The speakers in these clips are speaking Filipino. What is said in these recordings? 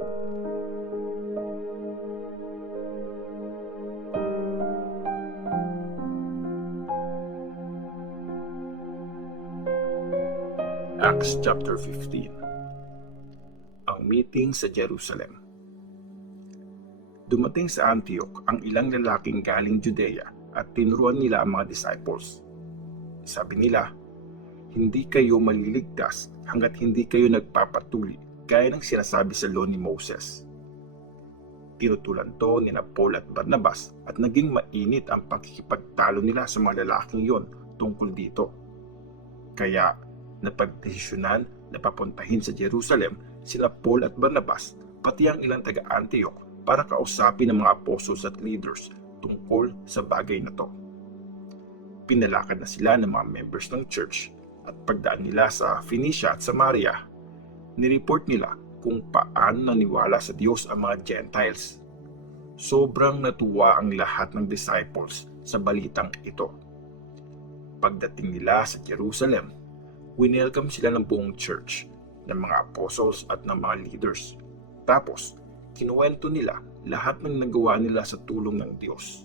Acts chapter 15. Ang meeting sa Jerusalem. Dumating sa Antioch ang ilang lalaking galing Judea at tinuruan nila ang mga disciples. Sabi nila, hindi kayo maliligtas hanggat hindi kayo nagpapatuli gaya ng sinasabi sa law ni Moses. Tinutulan to ni Paul at Barnabas at naging mainit ang pakikipagtalo nila sa mga lalaking yon tungkol dito. Kaya napagdesisyonan na papuntahin sa Jerusalem sila Paul at Barnabas pati ang ilang taga-Antioch para kausapin ng mga apostles at leaders tungkol sa bagay na to. Pinalakad na sila ng mga members ng church at pagdaan nila sa Phoenicia at Samaria, nireport nila kung paano naniwala sa Diyos ang mga Gentiles. Sobrang natuwa ang lahat ng disciples sa balitang ito. Pagdating nila sa Jerusalem, winelcome sila ng buong church, ng mga apostles at ng mga leaders. Tapos, kinuwento nila lahat ng nagawa nila sa tulong ng Diyos.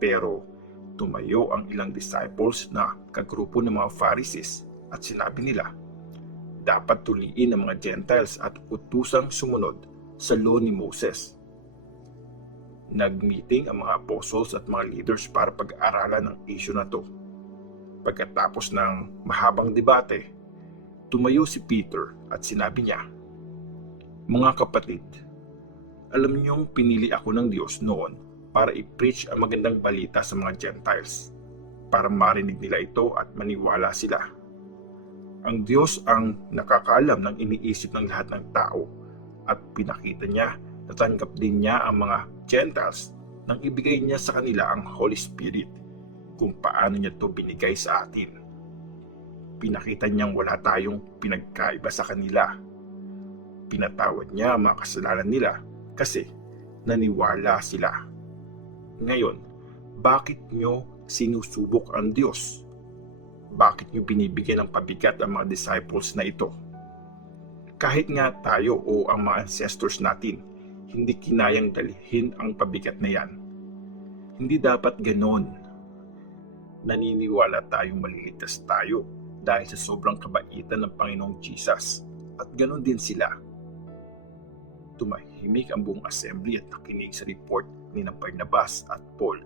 Pero, tumayo ang ilang disciples na kagrupo ng mga Pharisees at sinabi nila, dapat tuliin ng mga Gentiles at utusang sumunod sa law ni Moses. Nag-meeting ang mga apostles at mga leaders para pag-aralan ang issue na to. Pagkatapos ng mahabang debate, tumayo si Peter at sinabi niya, mga kapatid, alam niyong pinili ako ng Diyos noon para i-preach ang magandang balita sa mga Gentiles, para marinig nila ito at maniwala sila. Ang Diyos ang nakakaalam ng iniisip ng lahat ng tao at pinakita niya na tanggap din niya ang mga Gentiles nang ibigay niya sa kanila ang Holy Spirit kung paano niya ito binigay sa atin. Pinakita niyang wala tayong pinagkaiba sa kanila. Pinatawad niya ang mga kasalanan nila kasi naniwala sila. Ngayon, bakit niyo sinusubok ang Diyos? Bakit niyo binibigyan ng pabigat ang mga disciples na ito? Kahit nga tayo o ang mga ancestors natin, hindi kinayang dalhin ang pabigat na yan. Hindi dapat ganon. Naniniwala tayong maliligtas tayo dahil sa sobrang kabaitan ng Panginoong Jesus at ganon din sila. Tumahimik ang buong assembly at nakinig sa report ni Barnabas at Paul.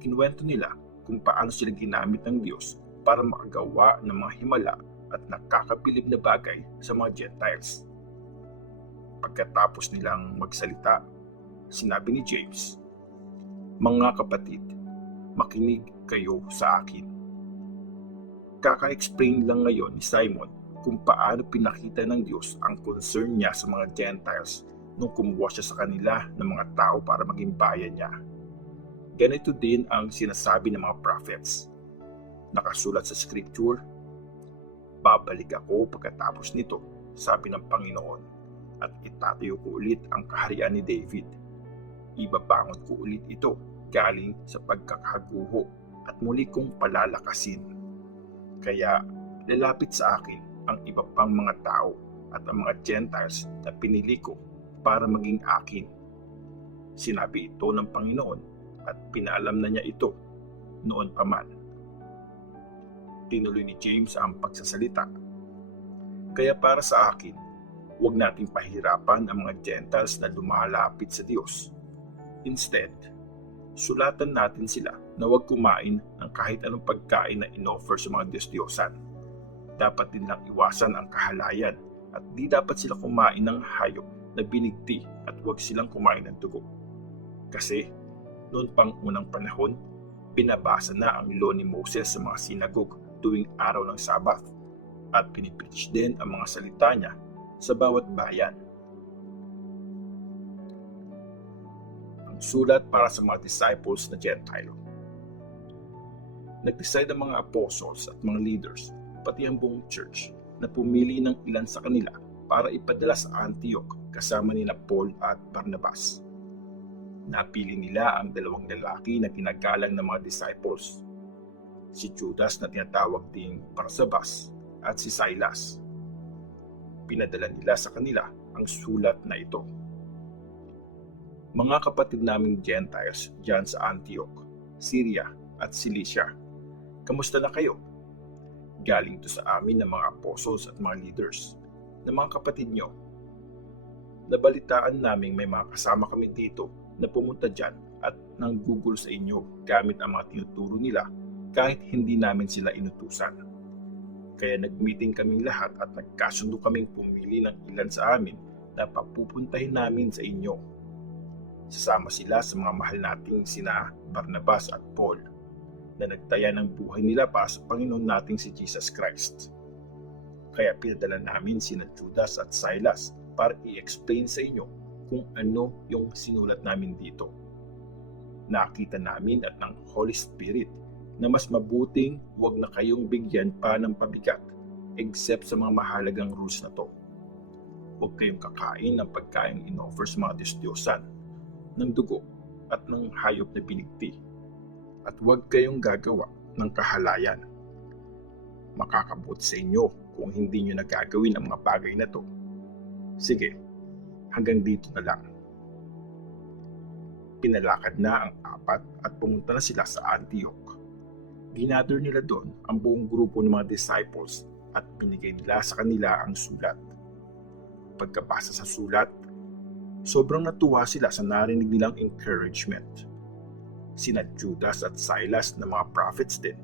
Kinuwento nila kung paano sila ginamit ng Diyos para makagawa ng mga himala at nakakabilib na bagay sa mga Gentiles. Pagkatapos nilang magsalita, sinabi ni James, mga kapatid, makinig kayo sa akin. Kaka-explain lang ngayon ni Simon kung paano pinakita ng Diyos ang concern niya sa mga Gentiles nung kumuha siya sa kanila ng mga tao para maging bayan niya. Ganito din ang sinasabi ng mga prophets. Nakasulat sa Scripture, babalik ako pagkatapos nito, sabi ng Panginoon, at itatayo ko ulit ang kaharian ni David. Ibabangon ko ulit ito galing sa pagkakaguho at muli kong palalakasin. Kaya lalapit sa akin ang iba pang mga tao at ang mga Gentiles na pinili ko para maging akin. Sinabi ito ng Panginoon at pinaalam na niya ito noon pa man. Tinuloy ni James ang pagsasalita. Kaya para sa akin, huwag nating pahirapan ang mga Gentiles na lumalapit sa Diyos. Instead, sulatan natin sila na huwag kumain ng kahit anong pagkain na inoffer sa mga Diyos-Diyosan. Dapat din lang iwasan ang kahalayan at di dapat sila kumain ng hayop na binigti at huwag silang kumain ng dugo. Kasi noon pang unang panahon, binabasa na ang law ni Moses sa mga sinagog tuwing araw ng Sabath at pinipreach din ang mga salita niya sa bawat bayan. Sulat para sa mga disciples na Gentile. Nag-decide ang mga apostles at mga leaders, pati ang buong church, na pumili ng ilan sa kanila para ipadala sa Antioch kasama nina Paul at Barnabas. Napili nila ang dalawang lalaki na ginagalang ng mga disciples, si Judas na tinatawag ding Barsabas at si Silas. Pinadala nila sa kanila ang sulat na ito. Mga kapatid naming Gentiles dyan sa Antioch, Syria at Cilicia, kamusta na kayo? Galing to sa amin ng mga apostles at mga leaders, ng mga kapatid nyo. Nabalitaan naming may mga kasama kami dito na pumunta dyan at nanggugol sa inyo gamit ang mga tinuturo nila kahit hindi namin sila inutusan. Kaya nag-meeting kaming lahat at nagkasundo kaming pumili ng ilan sa amin na papupuntahin namin sa inyo. Sasama sila sa mga mahal nating sina Barnabas at Paul na nagtaya ng buhay nila para sa Panginoon nating si Jesus Christ. Kaya pinadala namin sina Judas at Silas para i-explain sa inyo kung ano yung sinulat namin dito. Nakita namin at ng Holy Spirit na mas mabuting huwag na kayong bigyan pa ng pabigat except sa mga mahalagang rules na to. Huwag kayong kakain ng pagkain in-offer sa mga Diyos-Diyosan, ng dugo at ng hayop na binigti. At huwag kayong gagawa ng kahalayan. Makakabuti sa inyo kung hindi nyo nagagawin ang mga bagay na to. Sige, hanggang dito na lang. Pinalakad na ang apat at pumunta na sila sa Antioch. Ginather nila doon ang buong grupo ng mga disciples at binigay nila sa kanila ang sulat. Pagkabasa sa sulat, sobrang natuwa sila sa narinig nilang encouragement. Sina Judas at Silas na mga prophets din.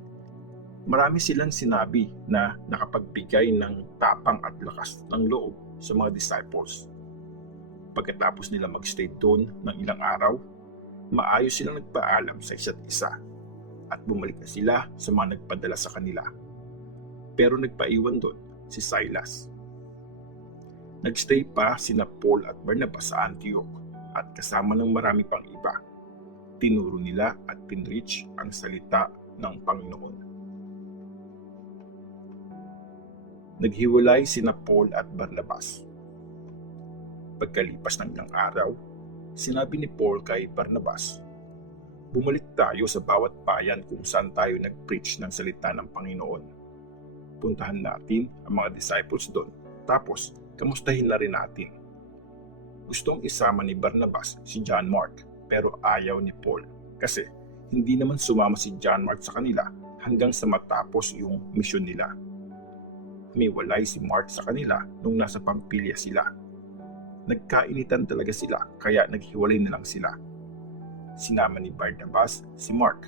Marami silang sinabi na nakapagbigay ng tapang at lakas ng loob sa mga disciples. Pagkatapos nila magstay doon ng ilang araw, maayos silang nagpaalam sa isa't isa at bumalik na sila sa mga nagpadala sa kanila. Pero nagpaiwan doon si Silas. Nagstay pa sina Paul at Barnabas sa Antioch at kasama ng marami pang iba. Tinuro nila at pinreach ang salita ng Panginoon. Naghiwalay sina Paul at Barnabas. Pagkalipas ng ilang araw, sinabi ni Paul kay Barnabas, "Bumalik tayo sa bawat bayan kung saan tayo nag-preach ng salita ng Panginoon. Puntahan natin ang mga disciples doon, tapos kamustahin na rin natin." Gustong isama ni Barnabas si John Mark, pero ayaw ni Paul kasi hindi naman sumama si John Mark sa kanila hanggang sa matapos yung misyon nila. Humiwalay si Mark sa kanila nung nasa Pampilya sila. Nagkainitan talaga sila kaya naghiwalay na lang sila. Sinama ni Barnabas si Mark,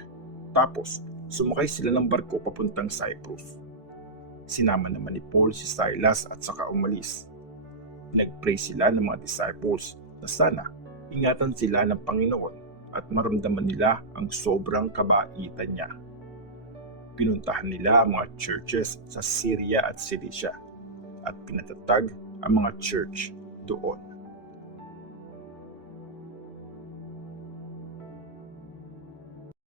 tapos sumakay sila ng barko papuntang Cyprus. Sinama naman ni Paul si Silas at saka umalis. Nagpray sila ng mga disciples na sana ingatan sila ng Panginoon at maramdaman nila ang sobrang kabaitan niya. Pinuntahan nila ang mga churches sa Syria at Cilicia at pinatatag ang mga church doon.